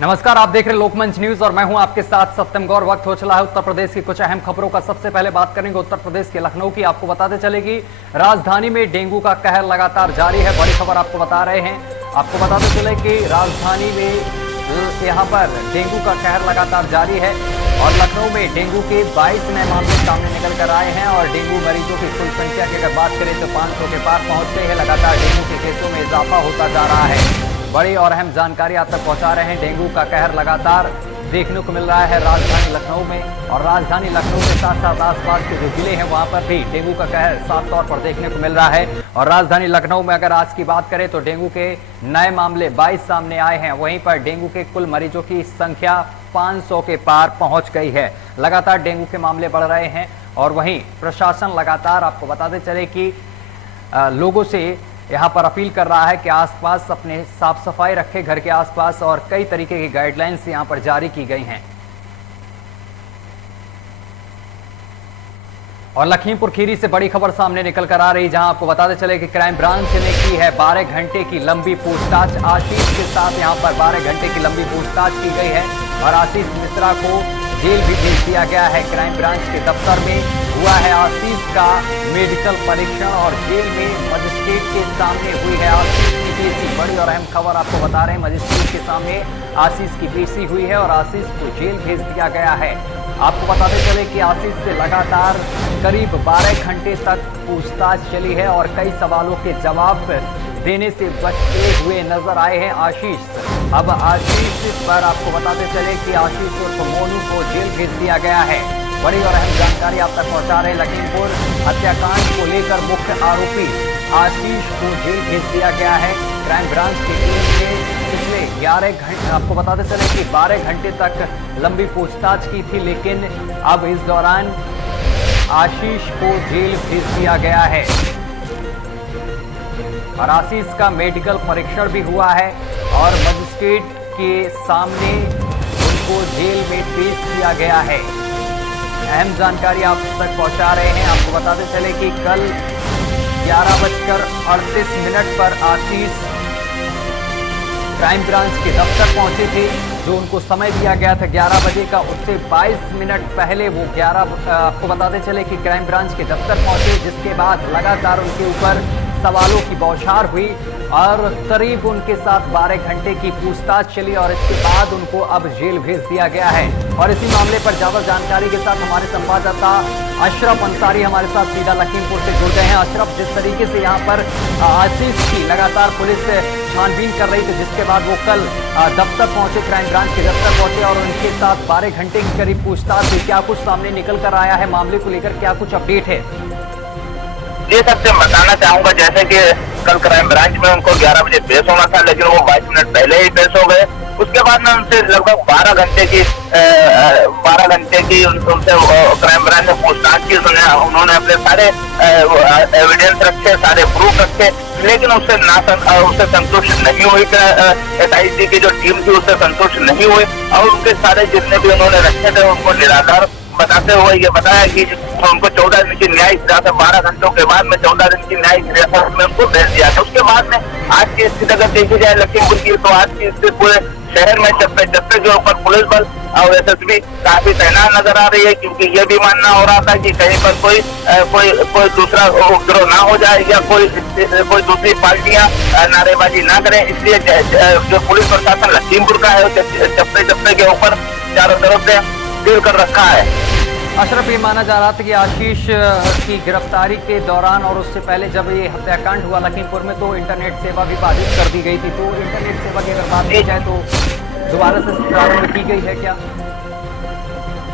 नमस्कार, आप देख रहे लोकमंच न्यूज और मैं हूं आपके साथ सत्यम गौर। वक्त हो चला है उत्तर प्रदेश की कुछ अहम खबरों का। सबसे पहले बात करेंगे उत्तर प्रदेश के लखनऊ की। आपको बताते चले कि राजधानी में डेंगू का कहर लगातार जारी है। बड़ी खबर आपको बता रहे हैं। आपको बताते चले कि राजधानी में यहां पर डेंगू का कहर लगातार जारी है और लखनऊ में डेंगू के 22 नए मामले सामने निकल कर आए हैं और डेंगू मरीजों की कुल संख्या की अगर बात करें तो 500 के पार पहुंच गई है। लगातार डेंगू के केसों में इजाफा होता जा रहा है। बड़ी और अहम जानकारी आप तक पहुंचा रहे हैं। डेंगू का कहर लगातार देखने को मिल रहा है राजधानी लखनऊ में और राजधानी लखनऊ के साथ साथ आसपास के जो जिले हैं वहां पर भी डेंगू का कहर साफ तौर पर देखने को मिल रहा है। और राजधानी लखनऊ में अगर आज की बात करें तो डेंगू के नए मामले 22 सामने आए हैं। वहीं पर डेंगू के कुल मरीजों की संख्या 500 के पार पहुंच गई है। लगातार डेंगू के मामले बढ़ रहे हैं और वहीं प्रशासन लगातार आपको बताते चले कि लोगों से यहां पर अपील कर रहा है कि आसपास अपने साफ सफाई रखें घर के आसपास और कई तरीके की गाइडलाइंस यहां पर जारी की गई हैं। और लखीमपुर खीरी से बड़ी खबर सामने निकल कर आ रही, जहां आपको बताते चले कि क्राइम ब्रांच ने की है 12 घंटे की लंबी पूछताछ। आशीष के साथ यहां पर 12 घंटे की लंबी पूछताछ की गई है और आशीष मिश्रा को जेल भी भेज दिया गया है। क्राइम ब्रांच के दफ्तर में हुआ है आशीष का मेडिकल परीक्षण और जेल में मजिस्ट्रेट के सामने हुई है आशीष की पेशी। बड़ी और अहम खबर आपको बता रहे हैं। मजिस्ट्रेट के सामने आशीष की पेशी हुई है और आशीष को जेल भेज दिया गया है। आपको बताते चले कि आशीष से लगातार करीब 12 घंटे तक पूछताछ चली है और कई सवालों के जवाब देने से बचते हुए नजर आए हैं आशीष। अब आशीष पर आपको बताते चले कि आशीष उर्फ मोनू को जेल भेज दिया गया है। बड़ी और अहम जानकारी आप तक पहुंचा रहे। लखीमपुर हत्याकांड को लेकर मुख्य आरोपी आशीष को जेल भेज दिया गया है। क्राइम ब्रांच की टीम ने पिछले 11 घंटे आपको बताते चले कि 12 घंटे तक लंबी पूछताछ की थी, लेकिन अब इस दौरान आशीष को जेल भेज दिया गया है और आशीष का मेडिकल परीक्षण भी हुआ है और मजिस्ट्रेट के सामने उनको जेल में पेश किया गया है। अहम जानकारी आप तक पहुंचा रहे हैं। आपको बताते चले कि कल 11:38 पर आशीष क्राइम ब्रांच के दफ्तर पहुंचे थे। जो उनको समय दिया गया था 11 बजे का, उससे 22 मिनट पहले वो आपको बताते चले कि क्राइम ब्रांच के दफ्तर पहुंचे, जिसके बाद लगातार उनके ऊपर सवालों की बौछार हुई और करीब उनके साथ 12 घंटे की पूछताछ चली और इसके बाद उनको अब जेल भेज दिया गया है। और इसी मामले पर ज्यादा जानकारी के साथ हमारे संवाददाता अशरफ अंसारी हमारे साथ सीधा लखीमपुर से जुड़ गए हैं। अशरफ, जिस तरीके से यहाँ पर आशीष की लगातार पुलिस छानबीन कर रही थी, जिसके बाद वो कल दफ्तर पहुंचे, क्राइम ब्रांच के दफ्तर पहुंचे और उनके साथ 12 घंटे की करीब पूछताछ हुई, क्या कुछ सामने निकल कर आया है मामले को लेकर, क्या कुछ अपडेट है? ये सबसे बताना चाहूंगा, जैसे कि कल क्राइम ब्रांच में उनको 11 बजे पेश होना था, लेकिन वो 22 मिनट पहले ही पेश हो गए। उसके बाद में उनसे लगभग 12 घंटे की उनसे क्राइम ब्रांच ने पूछताछ की। उन्होंने अपने सारे एविडेंस रखे, सारे प्रूफ रखे, लेकिन उससे संतुष्ट नहीं हुई। SIT की जो टीम थी उससे संतुष्ट नहीं हुई और उनके सारे जितने भी उन्होंने रखे थे उनको निराधार बताते हुए ये बताया कि उनको 14 दिन की न्यायिक हिरासत, 12 घंटों के बाद में 14 दिन की न्यायिक हिरासत में उनको भेज दिया था। उसके बाद में आज की स्थिति अगर देखी जाए लखीमपुर की, तो आज की स्थिति पूरे शहर में चप्पे चप्पे के ऊपर पुलिस बल और SSB काफी तैनात नजर आ रही है, क्योंकि ये भी मानना हो रहा था कि कहीं पर कोई दूसरा उपद्रव ना हो जाए या कोई दूसरी पार्टियां नारेबाजी ना करें। इसलिए जो पुलिस प्रशासन लखीमपुर का है चप्पे चप्पे के ऊपर चारों तरफ से घेर कर रखा है। अशरफ, ये माना जा रहा था कि आशीष की गिरफ्तारी के दौरान और उससे पहले जब ये हत्याकांड हुआ लखीमपुर में तो इंटरनेट सेवा भी बाधित कर दी गई थी, तो इंटरनेट सेवा की अगर बात की जाए तो दोबारा से प्रारंभ की गई है क्या?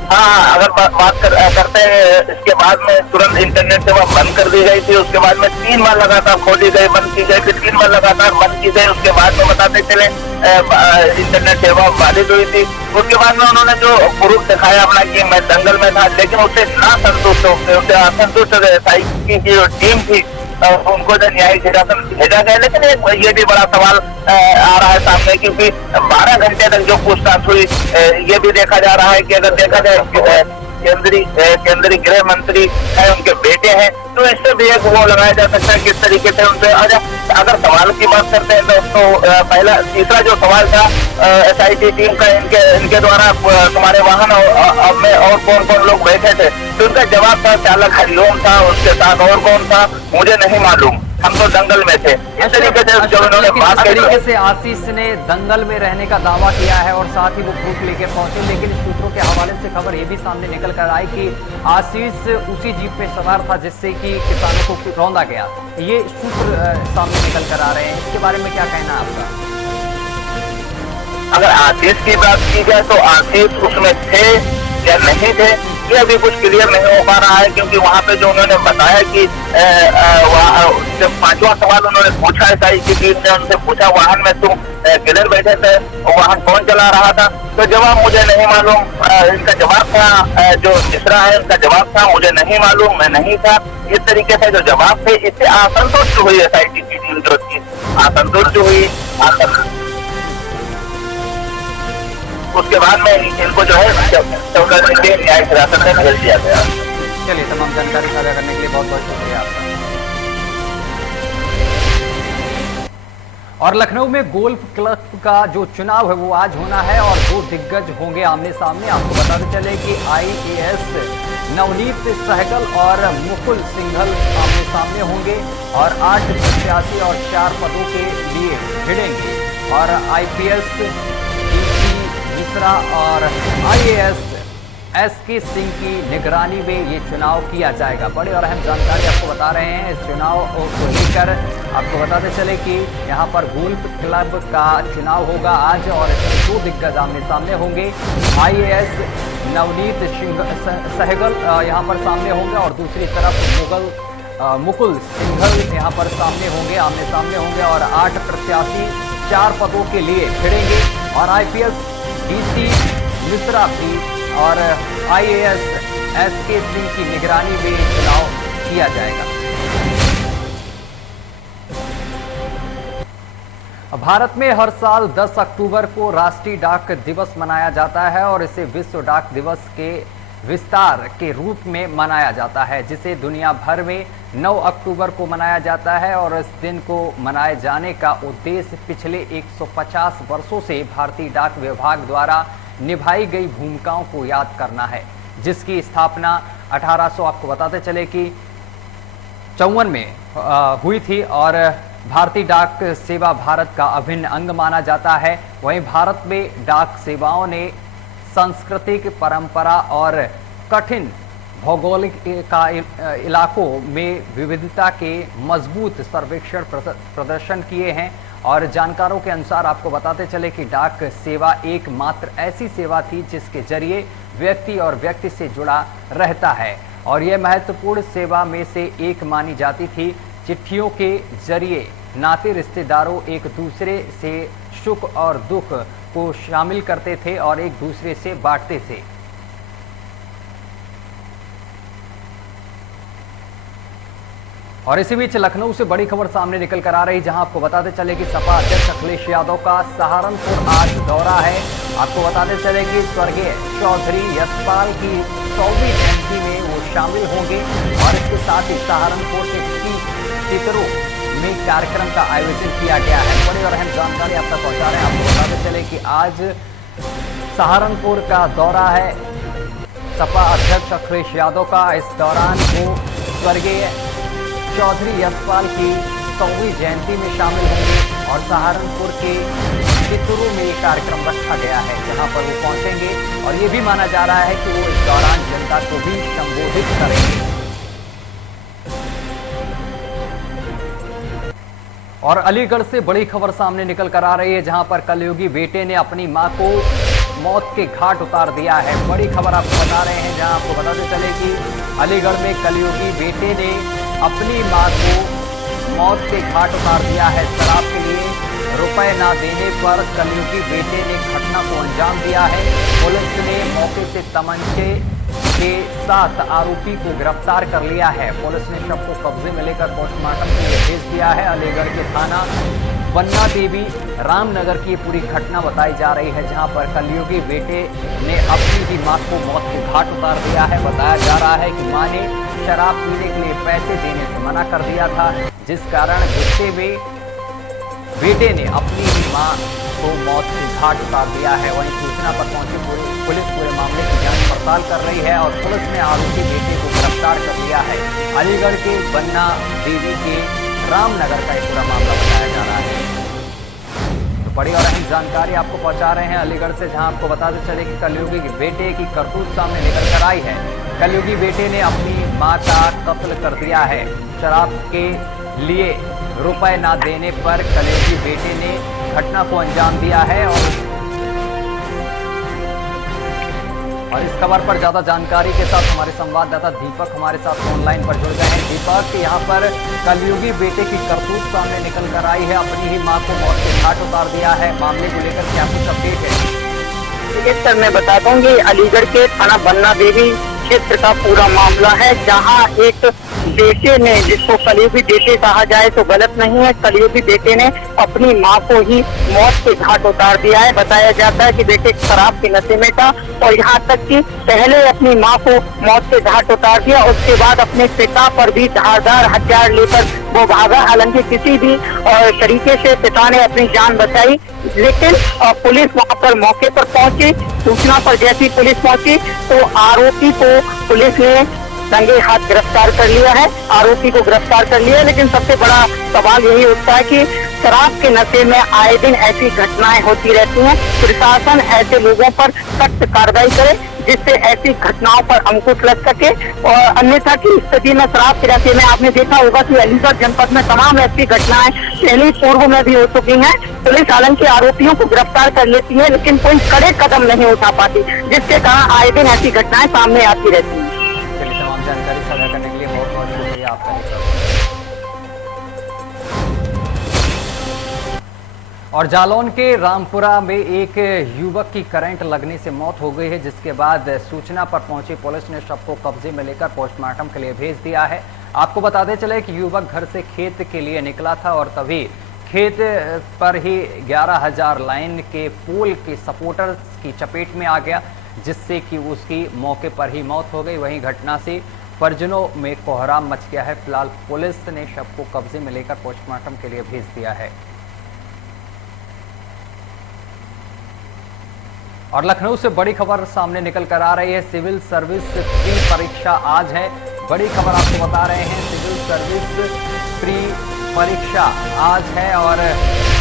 हाँ, अगर बात करते हैं, इसके बाद में तुरंत इंटरनेट सेवा बंद कर दी गई थी। उसके बाद में 3 बार लगातार खोली गई, बंद की गई, फिर 3 बार लगातार बंद की गई। उसके बाद में बताते चले इंटरनेट सेवा बाधित हुई थी। उसके बाद में उन्होंने जो प्रूफ दिखाया अपना कि मैं दंगल में था, लेकिन उससे ना संतुष्ट होते, उससे असंतुष्ट SIT की जो टीम थी उनको जो न्यायिक हिरासत भेजा गया। लेकिन ये भी बड़ा सवाल आ रहा है सामने, क्योंकि 12 घंटे तक जो पूछताछ हुई, ये भी देखा जा रहा है कि अगर देखा जाए केंद्रीय गृह मंत्री है, उनके बेटे हैं, तो इससे भी एक वो लगाया जा सकता है किस तरीके से उनसे। अगर सवाल की बात करते हैं तो पहला तीसरा जो सवाल था SIT टीम का, इनके द्वारा तुम्हारे वाहन में और कौन कौन लोग बैठे थे, तो उनका जवाब था चालक हरिओम था, उसके साथ और कौन था मुझे नहीं मालूम, हम तो दंगल में थे। इस तरीके से जब उन्होंने बात तरीके से आशीष ने दंगल में रहने का दावा किया है और साथ ही वो प्रूफ लेके पहुंचे, लेकिन सूत्रों के हवाले से खबर ये भी सामने निकल कर आई कि आशीष उसी जीप पे सवार था जिससे कि किसानों को रौंदा गया। ये सूत्र सामने निकल कर आ रहे हैं, इसके बारे में क्या कहना है आपका? अगर आशीष की बात की जाए तो आशीष उसमें थे या नहीं थे ये अभी कुछ क्लियर नहीं हो पा रहा है, क्योंकि वहाँ पे जो उन्होंने बताया कि जब पांचवा सवाल उन्होंने पूछा SIT टीम ने उनसे पूछा वाहन में तुम किधर बैठे थे, वाहन कौन चला रहा था, तो जवाब मुझे नहीं मालूम। इनका जवाब था जो तीसरा है, उनका जवाब था मुझे नहीं मालूम, मैं नहीं था। इस तरीके से जो जवाब थे इससे असंतुष्ट हुई SIT की टीम, जो असंतुष्ट हुई। उसके बाद में इनको जो है 14 दिन के न्यायिक हिरासत में भेज दिया गया। चलिए, तमाम जानकारी साझा करने के लिए बहुत बहुत शुक्रिया आपका। और लखनऊ में गोल्फ क्लब का जो चुनाव है वो आज होना है और दो दिग्गज होंगे आमने सामने। आपको बताते चले कि IAS नवनीत सहगल और मुकुल सिंघल आमने सामने होंगे और 8 प्रत्याशी और 4 पदों के लिए भिड़ेंगे। और IPS मिश्रा और IAS SK सिंह की निगरानी में ये चुनाव किया जाएगा। बड़ी और अहम जानकारी आपको बता रहे हैं इस चुनाव को लेकर। आपको बताते चले कि यहाँ पर गोल्फ क्लब का चुनाव होगा आज और इसमें दो दिग्गज आमने सामने होंगे। IAS नवनीत सहगल यहाँ पर सामने होंगे और दूसरी तरफ मुकुल सिंघल यहाँ पर सामने होंगे, आमने सामने होंगे और 8 प्रत्याशी 4 पदों के लिए भिड़ेंगे। और IPS DC मिश्रा भी और IAS SK सिंह की निगरानी में चुनाव किया जाएगा। भारत में हर साल 10 अक्टूबर को राष्ट्रीय डाक दिवस मनाया जाता है और इसे विश्व डाक दिवस के विस्तार के रूप में मनाया जाता है, जिसे दुनिया भर में 9 अक्टूबर को मनाया जाता है। और इस दिन को मनाए जाने का उद्देश्य पिछले 150 वर्षों से भारतीय डाक विभाग द्वारा निभाई गई भूमिकाओं को याद करना है, जिसकी स्थापना 1800 आपको बताते चले कि 54 में हुई थी और भारतीय डाक सेवा भारत का अभिन्न अंग माना जाता है। वहीं भारत में डाक सेवाओं ने सांस्कृतिक परंपरा और कठिन भौगोलिक इलाकों में विविधता के मजबूत सर्वेक्षण प्रदर्शन किए हैं। और जानकारों के अनुसार आपको बताते चले कि डाक सेवा एकमात्र ऐसी सेवा थी जिसके जरिए व्यक्ति और व्यक्ति से जुड़ा रहता है और यह महत्वपूर्ण सेवा में से एक मानी जाती थी। चिट्ठियों के जरिए नाते रिश्तेदारों एक दूसरे से सुख और दुख को शामिल करते थे और एक दूसरे से बांटते थे। और इसी बीच लखनऊ से बड़ी खबर सामने निकल कर आ रही, जहां आपको बताते चले कि सपा अध्यक्ष अखिलेश यादव का सहारनपुर आज दौरा है। आपको बताते चले कि स्वर्गीय चौधरी यशपाल की 100वीं जयंती में वो शामिल होंगे और इसके साथ ही सहारनपुर के चित्रों में कार्यक्रम का आयोजन किया गया है। बड़ी और अहम जानकारी आप तक पहुंचा रहे हैं। आपको बताते चले कि आज सहारनपुर का दौरा है सपा अध्यक्ष अखिलेश यादव का। इस दौरान वो स्वर्गीय चौधरी यशपाल की 100वीं जयंती में शामिल होंगे और सहारनपुर के चित्रों में कार्यक्रम रखा गया है, जहां पर वो पहुंचेंगे और ये भी माना जा रहा है कि वो इस दौरान जनता को भी संबोधित करेंगे। और अलीगढ़ से बड़ी खबर सामने निकल कर आ रही है, जहां पर कलयुगी बेटे ने अपनी मां को मौत के घाट उतार दिया है। बड़ी खबर आपको बता रहे हैं, जहां आपको बताते चले कि अलीगढ़ में कलयुगी बेटे ने अपनी मां को मौत के घाट उतार दिया है। शराब के लिए रुपए ना देने पर कलयुगी बेटे ने घटना को अंजाम दिया है। पुलिस ने मौके से तमंचे के साथ आरोपी को गिरफ्तार कर लिया है। पुलिस ने शव को कब्जे में लेकर पोस्टमार्टम के लिए भेज दिया है। अलीगढ़ के थाना बन्ना देवी रामनगर की ये पूरी घटना बताई जा रही है, जहां पर कलयुगी बेटे ने अपनी ही मां को मौत के घाट उतार दिया है। बताया जा रहा है कि मां ने शराब पीने के लिए पैसे देने से मना कर दिया था, जिस कारण गुस्से में बेटे ने अपनी ही मां को मौत के घाट उतार दिया है। वहीं सूचना पर पहुंची पुलिस पूरे मामले की जांच पड़ताल कर रही है और पुलिस ने आरोपी बेटे को गिरफ्तार कर लिया है। अलीगढ़ के बन्ना देवी के रामनगर का एक पूरा मामला बताया जा रहा है। तो बड़ी और अहम जानकारी आपको पहुंचा रहे हैं अलीगढ़ से, जहां आपको बताते चले कि कलयुगी के बेटे की करतूत सामने निकल कर आई है। कलयुगी बेटे ने अपनी मां का कत्ल कर दिया है। शराब के लिए रुपए ना देने पर कलयुगी बेटे ने घटना को अंजाम दिया है। और इस खबर पर ज्यादा जानकारी के साथ हमारे संवाददाता दीपक हमारे साथ ऑनलाइन पर जुड़ गए हैं। दीपक, यहाँ पर कलयुगी बेटे की करतूत सामने निकल कर आई है, अपनी ही मां को मौत के घाट उतार दिया है। मामले को लेकर क्या कुछ अपडेट है? सर, मैं बता दूं कि अलीगढ़ के थाना बन्ना देवी क्षेत्र का पूरा मामला है, जहां एक बेटे ने, जिसको कलयुगी बेटे कहा जाए तो गलत नहीं है, कलयुगी बेटे ने अपनी मां को ही मौत के घाट उतार दिया है। बताया जाता है कि बेटे शराब के नशे में था और यहाँ तक कि पहले अपनी मां को मौत के घाट उतार दिया, उसके बाद अपने पिता पर भी धारदार हथियार लेकर वो भागा। हालांकि किसी भी तरीके से पिता ने अपनी जान बचाई, लेकिन पुलिस वहां पर मौके पर पहुंची। सूचना पर जैसी पुलिस पहुंची तो आरोपी को पुलिस ने दंगे हाथ गिरफ्तार कर लिया है। आरोपी को गिरफ्तार कर लिया है, लेकिन सबसे बड़ा सवाल यही उठता है कि शराब के नशे में आए दिन ऐसी घटनाएं होती रहती हैं। प्रशासन ऐसे लोगों पर सख्त कार्रवाई करे, जिससे ऐसी घटनाओं पर अंकुश लग सके। और अन्यथा की स्थिति में शराब के नशे में आपने देखा होगा कि अलीगढ़ जनपद में तमाम ऐसी घटनाएं पहले पूर्व में भी हो चुकी हैं। पुलिस हालांकि आरोपियों को गिरफ्तार कर लेती है, लेकिन कोई कड़े कदम नहीं उठा पाती, जिसके कारण आए दिन ऐसी घटनाएं सामने आती रहती हैं। चलिए, तमाम जानकारी साझा करने के लिए बहुत बहुत शुक्रिया आपका। और जालौन के रामपुरा में एक युवक की करंट लगने से मौत हो गई है, जिसके बाद सूचना पर पहुंची पुलिस ने शव को कब्जे में लेकर पोस्टमार्टम के लिए भेज दिया है। आपको बताते चले कि युवक घर से खेत के लिए निकला था और तभी खेत पर ही 11,000 लाइन के पोल के सपोर्टर्स की चपेट में आ गया, जिससे कि उसकी मौके पर ही मौत हो गई। वहीं घटना से परिजनों में कोहराम मच गया है। फिलहाल पुलिस ने शव को कब्जे में लेकर पोस्टमार्टम के लिए भेज दिया है। और लखनऊ से बड़ी खबर सामने निकल कर आ रही है। सिविल सर्विस प्री परीक्षा आज है। बड़ी खबर आपको बता रहे हैं, सिविल सर्विस प्री परीक्षा आज है और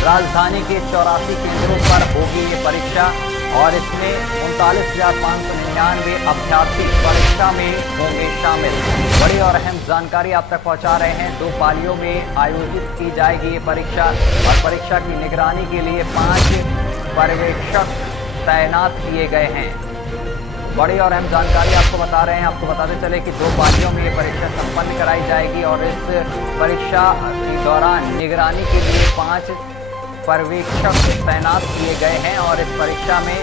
राजधानी के 84 केंद्रों पर होगी ये परीक्षा और इसमें 39,599 अभ्यर्थी परीक्षा में होंगे शामिल। बड़ी और अहम जानकारी आप तक पहुंचा रहे हैं। 2 पालियों में आयोजित की जाएगी ये परीक्षा और परीक्षा की निगरानी के लिए 5 पर्यवेक्षक तैनात किए गए हैं। बड़ी और अहम जानकारी आपको बता रहे हैं। आपको बताते चले कि 2 पालियों में ये परीक्षा संपन्न कराई जाएगी और इस परीक्षा के दौरान निगरानी के लिए 5 पर्यवेक्षक तैनात किए गए हैं और इस परीक्षा में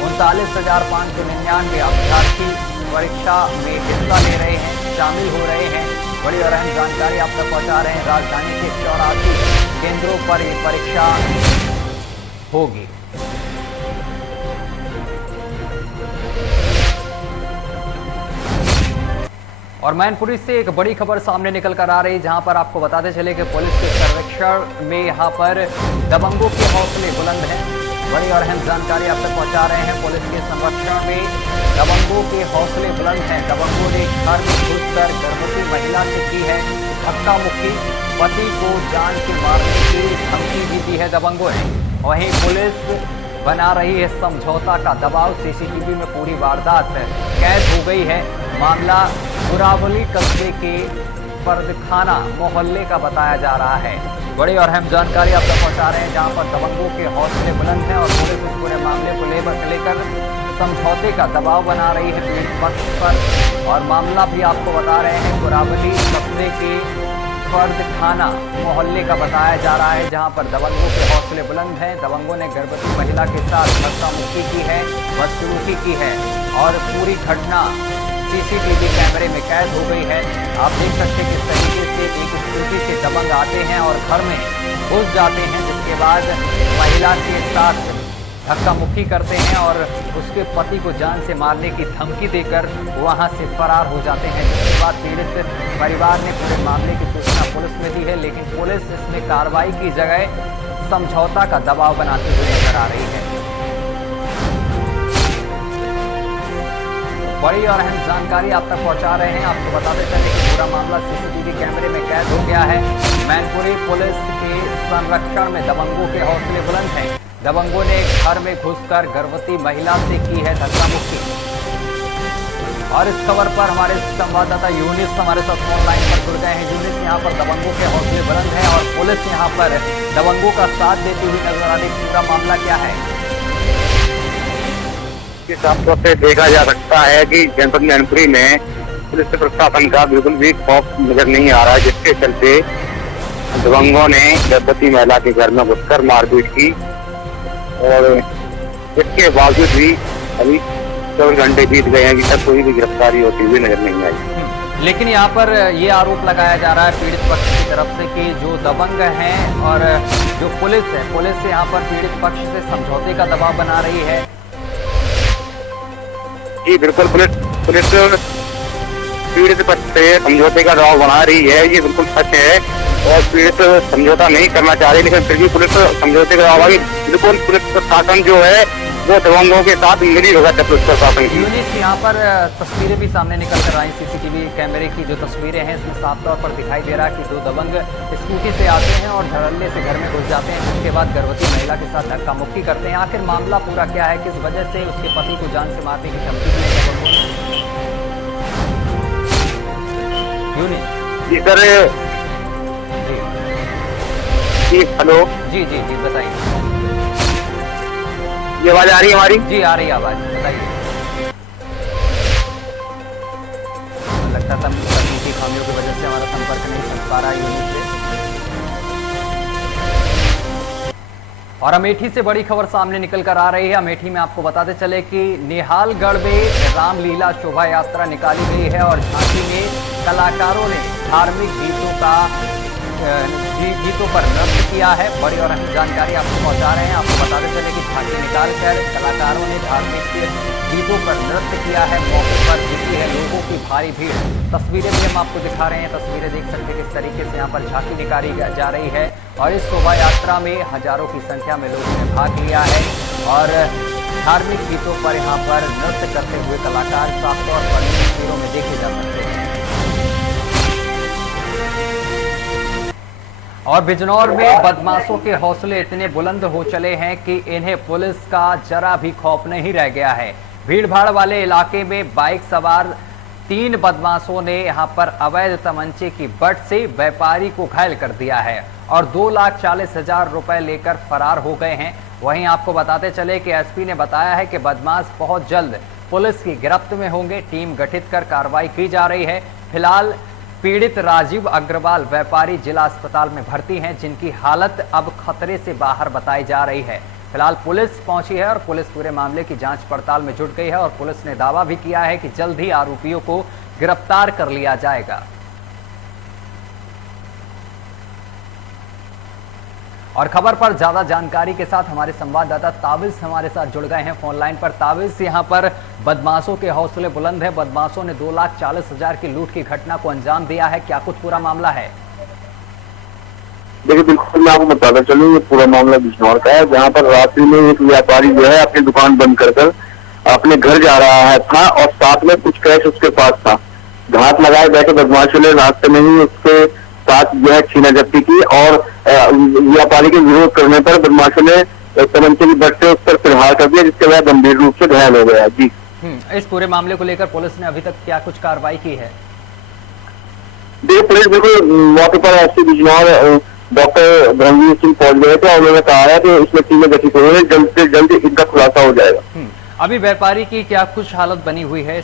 39,599 अभ्यर्थी परीक्षा में हिस्सा ले रहे हैं, शामिल हो रहे हैं। बड़ी और अहम जानकारी आप तक पहुंचा रहे हैं। राजधानी के 84 केंद्रों पर ये परीक्षा होगी। और मैनपुरी से एक बड़ी खबर सामने निकल कर आ रही, जहां पर आपको बताते चले कि पुलिस के सर्वेक्षण में यहां पर दबंगों के हौसले बुलंद हैं। बड़ी और अहम जानकारी आप तक पहुंचा रहे हैं। पुलिस के संरक्षण में दबंगों के हौसले बुलंद हैं। दबंगों ने घर में घुसकर गर्भवती महिला से की है धक्का मुक्की, पति को जान से मारने की धमकी भी दी है दबंगों ने। वहीं पुलिस बना रही है समझौता का दबाव। सीसीटीवी में पूरी वारदात कैद हो गई है। मामला बुरावली कस्बे के फर्दखाना मोहल्ले का बताया जा रहा है। बड़ी और अहम जानकारी आप तक पहुंचा रहे हैं, जहां पर दबंगों के हौसले बुलंद हैं और पुलिस इस पूरे मामले को लेकर समझौते का दबाव बना रही है पीड़ित पक्ष पर। और मामला भी आपको बता रहे हैं बुरावली कस्बे के फर्दखाना मोहल्ले का बताया जा रहा है, जहां पर दबंगों के हौसले बुलंद हैं। दबंगों ने गर्भवती महिला के साथ धक्का मुक्की की है, बदसलूकी की है और पूरी घटना सीसीटीवी कैमरे में कैद हो गई है। आप देख सकते हैं किस तरीके से एक स्कूटी से दबंग आते हैं और घर में घुस जाते हैं, जिसके जिसके बाद महिला के साथ धक्का मुक्की करते हैं और उसके पति को जान से मारने की धमकी देकर वहां से फरार हो जाते हैं। जिसके बाद पीड़ित परिवार ने पूरे मामले की सूचना पुलिस में दी है, लेकिन पुलिस इसमें कार्रवाई की जगह समझौता का दबाव बनाते हुए नजर आ रही है। बड़ी और अहम जानकारी आप तक पहुंचा रहे हैं। आपको बताते चले कि पूरा मामला सीसीटीवी कैमरे में कैद हो गया है। मैनपुरी पुलिस के संरक्षण में दबंगों के हौसले बुलंद हैं। दबंगों ने घर में घुसकर गर्भवती महिला से की है धक्का मुक्की। और इस खबर पर हमारे संवाददाता यूनिस हमारे साथ ऑनलाइन पर जुड़ गए हैं। यूनिस, यहाँ पर दबंगों के हौसले बुलंद हैं और पुलिस यहाँ पर दबंगों का साथ देती हुई नजर आ रही। पूरा मामला क्या है? साफ तौर से देखा जा सकता है कि जनपद मैनपुरी में पुलिस प्रशासन का बिल्कुल भी खौफ नजर नहीं आ रहा है, जिसके चलते दबंगों ने गर्भवती महिला के घर में घुसकर मारपीट की और इसके बावजूद भी अभी 4 घंटे बीत गए हैं, अभी तक कोई भी गिरफ्तारी होती हुई नजर नहीं आई। लेकिन यहाँ पर ये आरोप लगाया जा रहा है पीड़ित पक्ष की तरफ से कि जो दबंग हैं और जो पुलिस है, पुलिस यहाँ पर पीड़ित पक्ष से समझौते का दबाव बना रही है। जी बिल्कुल, पुलिस पीड़ित पक्ष से समझौते का दबाव बना रही है, ये बिल्कुल सच है। और पीड़ित समझौता नहीं करना चाह रही, लेकिन फिर भी पुलिस समझौते का दबाव आगे। बिल्कुल पुलिस प्रशासन जो है वो दबंगों के साथ मिली होगा पुलिस प्रशासन की। यूनिस, यहाँ पर तस्वीरें भी सामने निकल कर आई। सीसीटीवी कैमरे की जो तस्वीरें हैं इसमें साफ तौर पर दिखाई दे रहा है कि 2 दबंग स्कूटी से आते हैं और धड़ल्ले से घर में घुस जाते हैं। उसके बाद गर्भवती महिला के साथ धक्का मुक्की करते हैं। आखिर मामला पूरा क्या है? किस वजह से उसके पति को जान से मारने की धमकी दी है दबंगों ने? यूनिस जी सर, जी हेलो, जी जी जी बताइए। ये आवाज आ रही है हमारी? जी आ रही है आवाज, बताइए। लगता था तकनीकी खामियों की वजह से हमारा संपर्क नहीं बन पा रहा है यूनिट से। और अमेठी से बड़ी खबर सामने निकल कर आ रही है। अमेठी में आपको बताते चले कि निहालगढ़ में रामलीला शोभा यात्रा निकाली गई है और झांसी में कलाकारों ने धार्मिक गीतों पर नृत्य किया है। बड़ी और अहम जानकारी आपको पहुंचा रहे हैं। आपको बताते चले कि झांकी निकालकर कलाकारों ने धार्मिक गीतों पर नृत्य किया है। मौके पर जुटी है लोगों की भारी भीड़। तस्वीरें भी हम आपको दिखा रहे हैं। तस्वीरें देख सकते हैं किस तरीके से यहाँ पर झांकी निकाली जा रही है और इस शोभा यात्रा में हजारों की संख्या में लोगों ने भाग लिया है और धार्मिक गीतों पर यहाँ पर नृत्य करते हुए कलाकार साफ तौर पर तस्वीरों में देखे जा सकते हैं। और बिजनौर में बदमाशों के हौसले इतने बुलंद हो चले हैं कि इन्हें पुलिस का जरा भी खौफ नहीं रह गया है। भीड़ भाड़ वाले इलाके में बाइक सवार 3 बदमाशों ने यहां पर अवैध तमंचे की बट से व्यापारी को घायल कर दिया है और 2,40,000 रुपए लेकर फरार हो गए हैं। वहीं आपको बताते चले कि एसपी ने बताया है कि बदमाश बहुत जल्द पुलिस की गिरफ्त में होंगे। टीम गठित कर कार्रवाई की जा रही है। फिलहाल पीड़ित राजीव अग्रवाल व्यापारी जिला अस्पताल में भर्ती हैं, जिनकी हालत अब खतरे से बाहर बताई जा रही है। फिलहाल पुलिस पहुंची है और पुलिस पूरे मामले की जांच पड़ताल में जुट गई है और पुलिस ने दावा भी किया है कि जल्द ही आरोपियों को गिरफ्तार कर लिया जाएगा। और खबर पर ज्यादा जानकारी के साथ हमारे संवाददाता ताबिज हमारे साथ जुड़ गए हैं फोन लाइन पर। ताबिज, यहाँ पर बदमाशों के हौसले बुलंद है। बदमाशों ने 2,40,000 की लूट की घटना को अंजाम दिया है। क्या कुछ पूरा मामला है? देखिए बिल्कुल, मैं आपको बताता चलूँ, ये पूरा मामला बिजनौर का है, जहाँ पर रात्रि में एक व्यापारी जो है अपनी दुकान बंद कर अपने घर जा रहा था और साथ में कुछ कैश उसके पास था। घात लगाए बैठे बदमाशों ने रास्ते में ही उसके साथ जो है छीना झपटी की और व्यापारी के विरोध करने पर बदमाशों ने तमंचे की बट से उस पर प्रहार कर दिया, जिसके बाद गंभीर रूप से घायल हो गया। जी, इस पूरे मामले को लेकर पुलिस ने अभी तक क्या कुछ कार्रवाई की है? देखिए पुलिस बिल्कुल मौके पर एसपी बिजनौर डॉक्टर धर्मवीर सिंह पहुंच गए थे और उन्होंने कहा है कि इसमें टीमें गठित हो रही है, जल्द से जल्द इनका खुलासा हो जाएगा। अभी व्यापारी की क्या कुछ हालत बनी हुई है?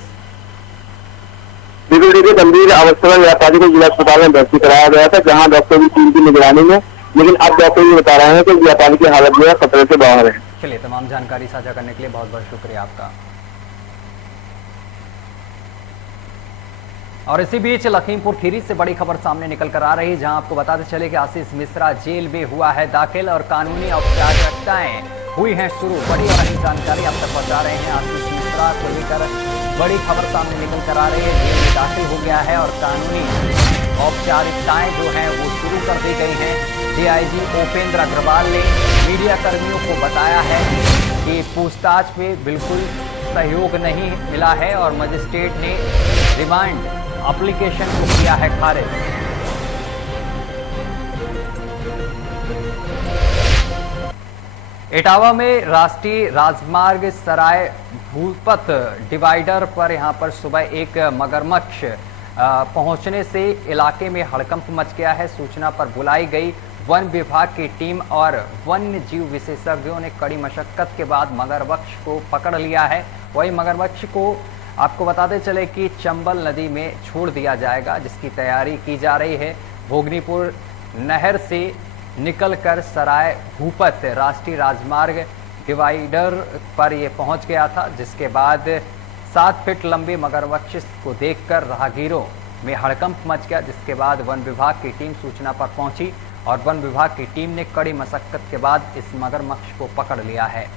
बिल्कुल देखिए, गंभीर अवस्था में व्यापारी को जिला अस्पताल में भर्ती कराया गया था, जहां डॉक्टर की टीम की निगरानी में, लेकिन अब डॉक्टर ये बता रहे हैं कि व्यापारी की हालत जो है खतरे से बाहर है। चलिए, तमाम जानकारी साझा करने के लिए बहुत बहुत शुक्रिया आपका। और इसी बीच लखीमपुर खीरी से बड़ी खबर सामने निकल कर आ रही है, जहां आपको बताते चले कि आशीष मिश्रा जेल में हुआ है दाखिल और कानूनी औपचारिकताएं हुई हैं शुरू। बड़ी और अहम जानकारी आप तक पहुंचा रहे हैं। आशीष मिश्रा को लेकर बड़ी खबर सामने निकल कर आ रही है, जेल में दाखिल हो गया है और कानूनी औपचारिकताएं जो हैं वो शुरू कर दी गई हैं। डीआईजी उपेंद्र अग्रवाल ने मीडिया कर्मियों को बताया है कि पूछताछ में बिल्कुल सहयोग नहीं मिला है और मजिस्ट्रेट ने रिमांड एप्लीकेशन को किया है खारिज। इटावा में राष्ट्रीय राजमार्ग सराय भूपत डिवाइडर पर यहां पर सुबह एक मगरमच्छ पहुंचने से इलाके में हड़कंप मच गया है। सूचना पर बुलाई गई वन विभाग की टीम और वन्य जीव विशेषज्ञों ने कड़ी मशक्कत के बाद मगरमच्छ को पकड़ लिया है। वही मगरमच्छ को आपको बताते चले कि चंबल नदी में छोड़ दिया जाएगा, जिसकी तैयारी की जा रही है। भोगनीपुर नहर से निकलकर सराय भूपत राष्ट्रीय राजमार्ग डिवाइडर पर यह पहुंच गया था, जिसके बाद 7 फीट लंबे मगरमच्छ को देखकर राहगीरों में हड़कंप मच गया, जिसके बाद वन विभाग की टीम सूचना पर पहुंची और वन विभाग की टीम ने कड़ी मशक्कत के बाद इस मगरमच्छ को पकड़ लिया है।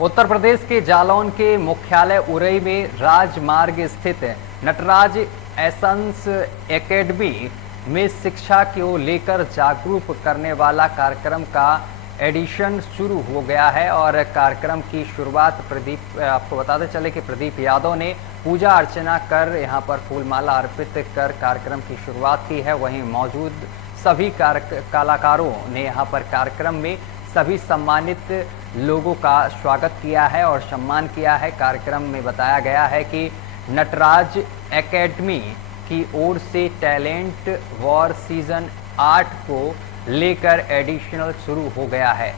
उत्तर प्रदेश के जालौन के मुख्यालय उरई में राजमार्ग स्थित नटराज एसेंस एकेडमी में शिक्षा को लेकर जागरूक करने वाला कार्यक्रम का एडिशन शुरू हो गया है और कार्यक्रम की शुरुआत आपको बताते चले कि प्रदीप यादव ने पूजा अर्चना कर यहां पर फूलमाला अर्पित कर कार्यक्रम की शुरुआत की है। वहीं मौजूद सभी कलाकारों ने यहां पर कार्यक्रम में सभी सम्मानित लोगों का स्वागत किया है और सम्मान किया है। कार्यक्रम में बताया गया है कि नटराज एकेडमी की ओर से टैलेंट वॉर सीजन 8 को लेकर एडिशनल शुरू हो गया है।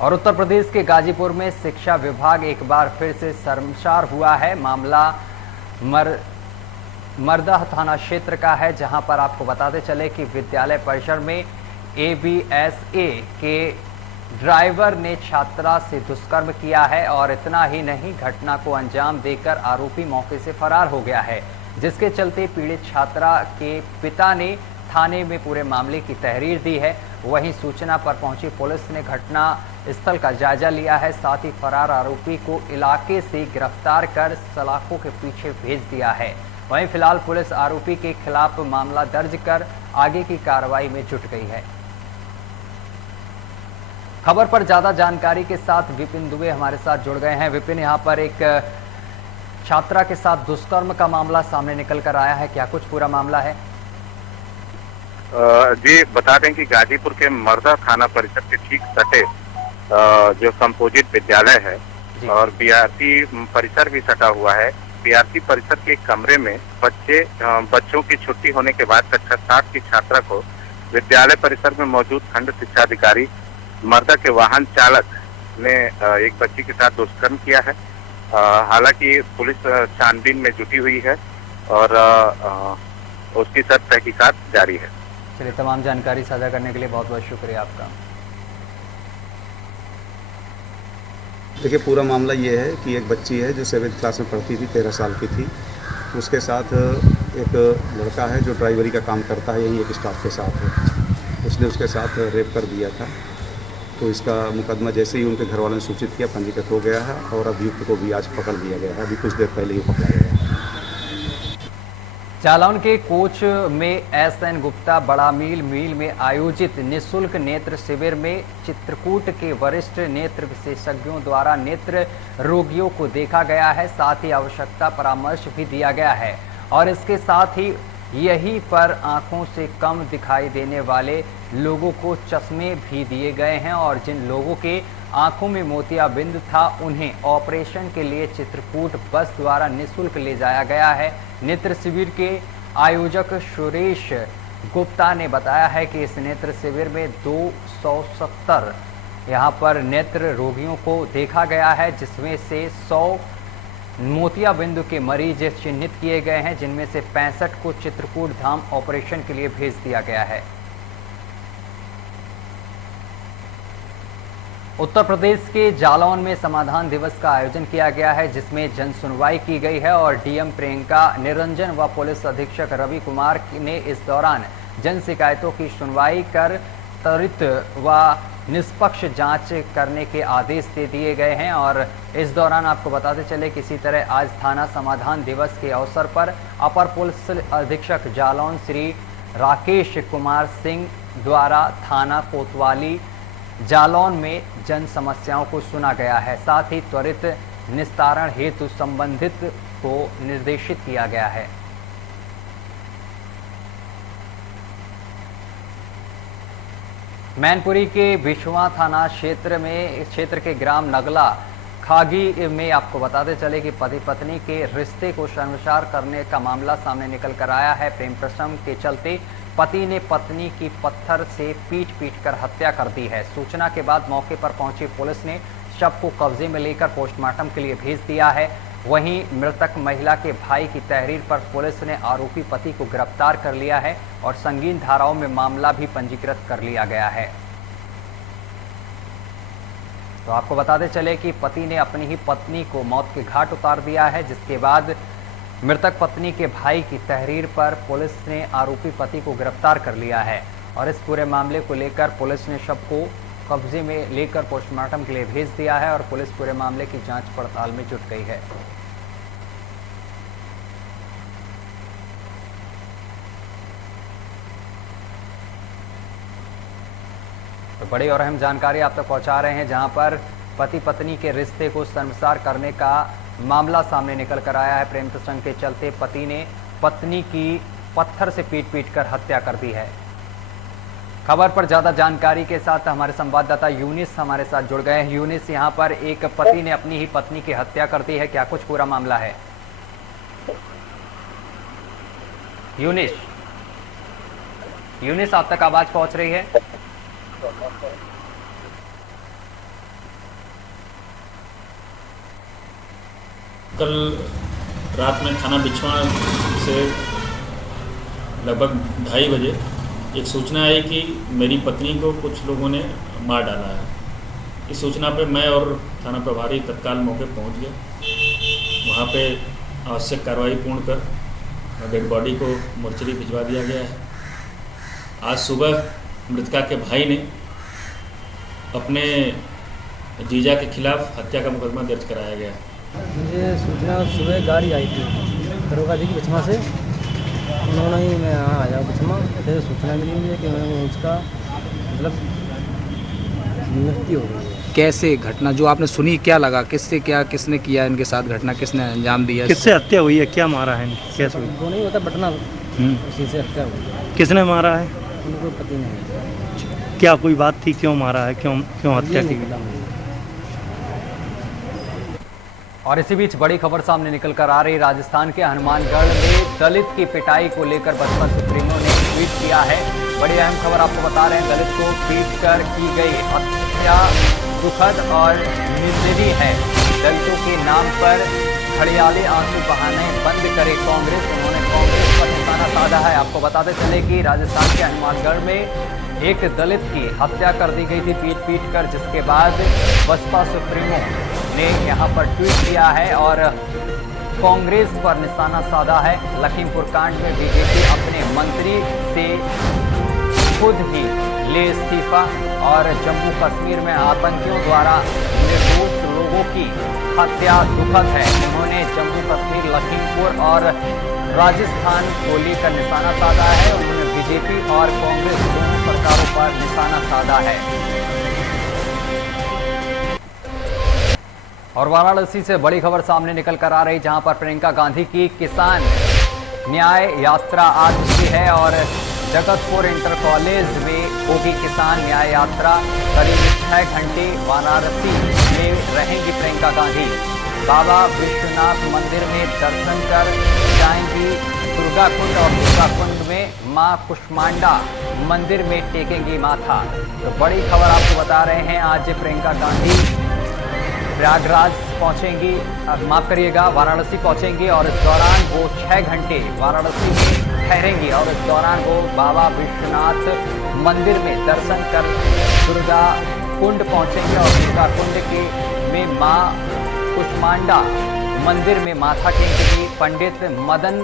और उत्तर प्रदेश के गाजीपुर में शिक्षा विभाग एक बार फिर से शर्मसार हुआ है। मामला मरदह थाना क्षेत्र का है, जहां पर आपको बताते चले कि विद्यालय परिसर में ABSA के ड्राइवर ने छात्रा से दुष्कर्म किया है और इतना ही नहीं, घटना को अंजाम देकर आरोपी मौके से फरार हो गया है, जिसके चलते पीड़ित छात्रा के पिता ने थाने में पूरे मामले की तहरीर दी है। वहीं सूचना पर पहुंची पुलिस ने घटना स्थल का जायजा लिया है, साथ ही फरार आरोपी को इलाके से गिरफ्तार कर सलाखों के पीछे भेज दिया है। वहीं फिलहाल पुलिस आरोपी के खिलाफ मामला दर्ज कर आगे की कार्रवाई में जुट गई है। खबर पर ज्यादा जानकारी के साथ विपिन दुबे हमारे साथ जुड़ गए हैं। विपिन, यहाँ पर एक छात्रा के साथ दुष्कर्म का मामला सामने निकल कर आया है, क्या कुछ पूरा मामला है? जी बता दें कि गाजीपुर के मरदा थाना परिसर के ठीक सटे जो कंपोजिट विद्यालय है और बीआरसी परिसर भी सटा हुआ है। बीआरसी परिसर के एक कमरे में बच्चों की छुट्टी होने के बाद कक्षा 7 की छात्रा को विद्यालय परिसर में मौजूद खंड शिक्षा अधिकारी मरदा के वाहन चालक ने एक बच्ची के साथ दुष्कर्म किया है। हालांकि पुलिस छानबीन में जुटी हुई है और उसकी सब तहकीकात जारी है। चलिए, तमाम जानकारी साझा करने के लिए बहुत बहुत शुक्रिया आपका। देखिए, पूरा मामला ये है कि एक बच्ची है जो 7th क्लास में पढ़ती थी, 13 साल की थी। उसके साथ एक लड़का है जो ड्राइवरी का काम करता है, यही एक स्टाफ के साथ है। उसने उसके साथ रेप कर दिया था, तो इसका मुकदमा जैसे ही उनके घर वालों ने सूचित किया पंजीकृत हो गया है और अभियुक्त को भी आज पकड़ लिया गया है। अभी कुछ देर पहले ही पकड़ा गया है। जालौन के कोच में SN गुप्ता बड़ा मील में आयोजित निःशुल्क नेत्र शिविर में चित्रकूट के वरिष्ठ नेत्र विशेषज्ञों द्वारा नेत्र रोगियों को देखा गया है, साथ ही आवश्यकता परामर्श भी दिया गया है और इसके साथ ही यहीं पर आंखों से कम दिखाई देने वाले लोगों को चश्मे भी दिए गए हैं और जिन लोगों के आंखों में मोतियाबिंद था उन्हें ऑपरेशन के लिए चित्रकूट बस द्वारा निःशुल्क ले जाया गया है। नेत्र शिविर के आयोजक सुरेश गुप्ता ने बताया है कि इस नेत्र शिविर में 270 यहाँ पर नेत्र रोगियों को देखा गया है, जिसमें से 100 मोतियाबिंद के मरीज चिन्हित किए गए हैं, जिनमें से 65 को चित्रकूट धाम ऑपरेशन के लिए भेज दिया गया है। उत्तर प्रदेश के जालौन में समाधान दिवस का आयोजन किया गया है, जिसमें जन सुनवाई की गई है और डीएम प्रियंका निरंजन व पुलिस अधीक्षक रवि कुमार ने इस दौरान जन शिकायतों की सुनवाई कर त्वरित व निष्पक्ष जांच करने के आदेश दे दिए गए हैं। और इस दौरान आपको बताते चले किसी तरह आज थाना समाधान दिवस के अवसर पर अपर पुलिस अधीक्षक जालौन श्री राकेश कुमार सिंह द्वारा थाना कोतवाली जालौन में जन समस्याओं को सुना गया है। साथ ही त्वरित निस्तारण हेतु संबंधित को निर्देशित किया गया है। मैनपुरी के बिछवा थाना क्षेत्र के ग्राम नगला खागी में आपको बताते चले कि पति पत्नी के रिश्ते को शर्मसार करने का मामला सामने निकल कर आया है। प्रेम प्रसंग के चलते पति ने पत्नी की पत्थर से पीट कर हत्या कर दी है। सूचना के बाद मौके पर पहुंची पुलिस ने शव को कब्जे में लेकर पोस्टमार्टम के लिए भेज दिया है। वहीं मृतक महिला के भाई की तहरीर पर पुलिस ने आरोपी पति को गिरफ्तार कर लिया है और संगीन धाराओं में मामला भी पंजीकृत कर लिया गया है। तो आपको बताते चले कि पति ने अपनी ही पत्नी को मौत के घाट उतार दिया है, जिसके बाद मृतक पत्नी के भाई की तहरीर पर पुलिस ने आरोपी पति को गिरफ्तार कर लिया है और इस पूरे मामले को लेकर पुलिस ने शव को कब्जे में लेकर पोस्टमार्टम के लिए भेज दिया है और पुलिस पूरे मामले की जांच पड़ताल में जुट गई है। तो बड़ी और अहम जानकारी आप तक पहुंचा रहे हैं, जहां पर पति पत्नी के रिश्ते को शर्मसार करने का मामला सामने निकल कर आया है। प्रेम प्रसंग के चलते पति ने पत्नी की पत्थर से पीट कर हत्या कर दी है। खबर पर ज्यादा जानकारी के साथ हमारे संवाददाता यूनिस हमारे साथ जुड़ गए हैं। यूनिस, यहाँ पर एक पति ने अपनी ही पत्नी की हत्या कर दी है, क्या कुछ पूरा मामला है? यूनिस आप तक आवाज पहुंच रही है? कल रात में थाना बिछवा से लगभग 2:30 बजे एक सूचना आई कि मेरी पत्नी को कुछ लोगों ने मार डाला है। इस सूचना पे मैं और थाना प्रभारी तत्काल मौके पहुंच गए। वहां पे आवश्यक कार्रवाई पूर्ण कर डेड बॉडी को मोर्चरी भिजवा दिया गया है। आज सुबह मृतका के भाई ने अपने जीजा के खिलाफ हत्या का मुकदमा दर्ज कराया गया। मुझे सूचना सुबह गाड़ी आई थी दरोगा जी की बिछवा से, उन्होंने ही मैं यहाँ आया बिछवा, फिर सूचना मिली मुझे कि उसका मतलब मृत्यु हो गई है। कैसे घटना जो आपने सुनी, क्या लगा, किसने किया इनके साथ घटना, किसने अंजाम दिया, किससे हत्या हुई है, क्या मारा है, कैसे हुई? वो नहीं होता बटना, उसी से हत्या हुई है। किसने मारा है? उनको पति नहीं। क्या कोई बात थी, क्यों मारा है, क्यों हत्या की? और इसी बीच बड़ी खबर सामने निकल कर आ रही, राजस्थान के हनुमानगढ़ में दलित की पिटाई को लेकर बसपा सुप्रीमो ने ट्वीट किया है। बड़ी अहम खबर आपको बता रहे हैं, दलित को पीट कर की गई हत्या दुखद और निंदनीय है। दलितों के नाम पर घड़ियाली आंसू बहाने बंद करे कांग्रेस, उन्होंने कांग्रेस पर निशाना साधा है। आपको बताते चले कि राजस्थान के हनुमानगढ़ में एक दलित की हत्या कर दी गई थी पीट कर, जिसके बाद बसपा सुप्रीमो ने यहां पर ट्वीट किया है और कांग्रेस पर निशाना साधा है। लखीमपुर कांड में बीजेपी अपने मंत्री से खुद ही ले इस्तीफा और जम्मू कश्मीर में आतंकियों द्वारा निर्दोष लोगों की हत्या दुखद है। उन्होंने जम्मू कश्मीर, लखीमपुर और राजस्थान को लेकर निशाना साधा है। उन्होंने बीजेपी और कांग्रेस दोनों सरकारों पर निशाना साधा है। और वाराणसी से बड़ी खबर सामने निकल कर आ रही, जहां पर प्रियंका गांधी की किसान न्याय यात्रा आज की है और जगतपुर इंटर कॉलेज में होगी किसान न्याय यात्रा। करीब 6 घंटे वाराणसी में रहेंगी प्रियंका गांधी। बाबा विश्वनाथ मंदिर में दर्शन कर जाएंगी दुर्गा कुंड और दुर्गा कुंड में मां कुष्मांडा मंदिर में टेकेंगी माथा। तो बड़ी खबर आपको बता रहे हैं, आज प्रियंका गांधी प्रयागराज पहुंचेंगी, माफ करिएगा वाराणसी पहुंचेंगी और इस दौरान वो 6 घंटे वाराणसी में ठहरेंगी और इस दौरान वो बाबा विश्वनाथ मंदिर में दर्शन कर दुर्गा कुंड पहुंचेंगे और दुर्गा कुंड के में मां कुष्मांडा मंदिर में माथा टेकेंगी। पंडित मदन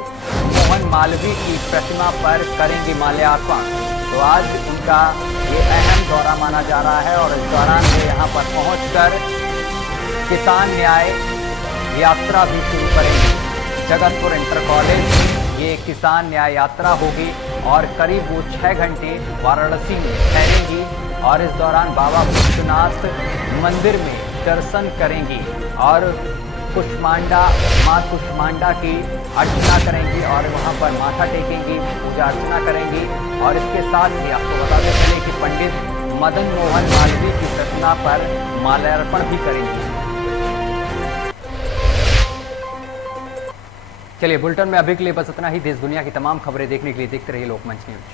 मोहन मालवीय की प्रतिमा पर करेंगी माल्यार्पण। तो आज उनका ये अहम दौरा माना जा रहा है और इस दौरान वे यहाँ पर पहुंचकर किसान न्याय यात्रा भी शुरू करेंगे। जगतपुर इंटर कॉलेज में ये किसान न्याय यात्रा होगी और करीब वो 6 घंटे वाराणसी में ठहरेंगी और इस दौरान बाबा विश्वनाथ मंदिर में दर्शन करेंगी और मां कुष्मांडा की अर्चना करेंगी और वहां पर माथा टेकेंगी, पूजा अर्चना करेंगी। और इसके साथ ही आपको बताते चले कि पंडित मदन मोहन मालवीय की प्रतिमा पर माल्यार्पण भी करेंगी। चलिए, बुलेटिन में अभी के लिए बस इतना ही। देश दुनिया की तमाम खबरें देखने के लिए देखते रहिए लोकमंच न्यूज।